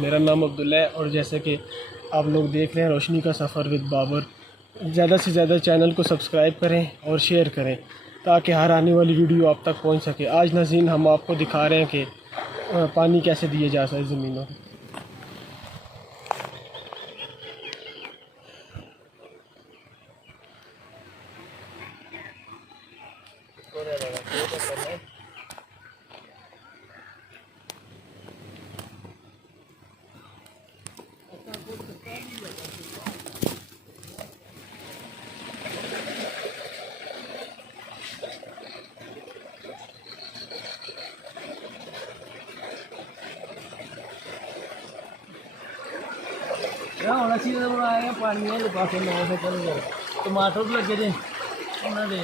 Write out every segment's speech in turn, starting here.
मेरा नाम अब्दुल्ला है और जैसे कि आप लोग देख रहे हैं रोशनी का सफ़र विद बाबर। ज़्यादा से ज़्यादा चैनल को सब्सक्राइब करें और शेयर करें ताकि हर आने वाली वीडियो आप तक पहुंच सके। आज नाज़रीन हम आपको दिखा रहे हैं कि पानी कैसे दिए जा सकते ज़मीनों को। ਹੁਣ ਅਸੀਂ ਜਦੋਂ ਆਏ ਆ ਪਾਣੀ ਵਾਲੇ ਪਾਸੇ 9 ਵਜੇ ਚੱਲ ਟਮਾਟਰ ਵੀ ਲੱਗੇ ਜੇ ਉਹਨਾਂ ਦੇ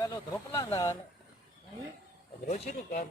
Kalau drop lah nggak, terus itu kan.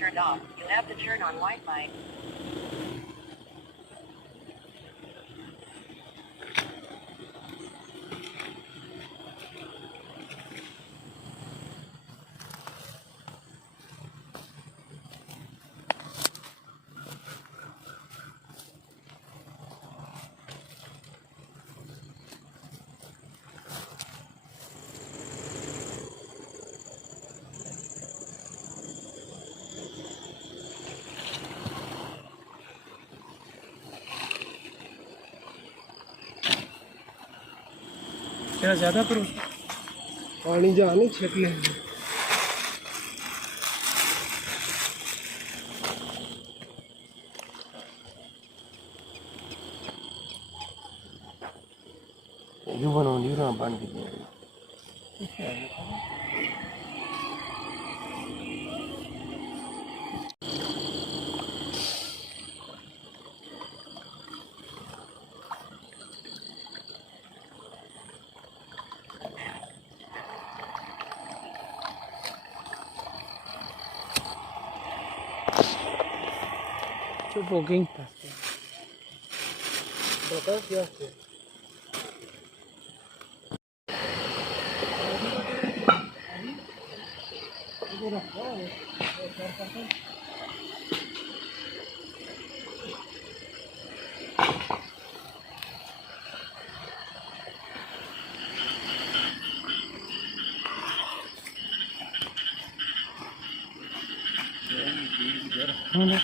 turned off. You have to turn on Wi-Fi. क्या ज़्यादा करो पानी जाने छक ले जो बनानी ना बन गई un poquito बता क्या है ना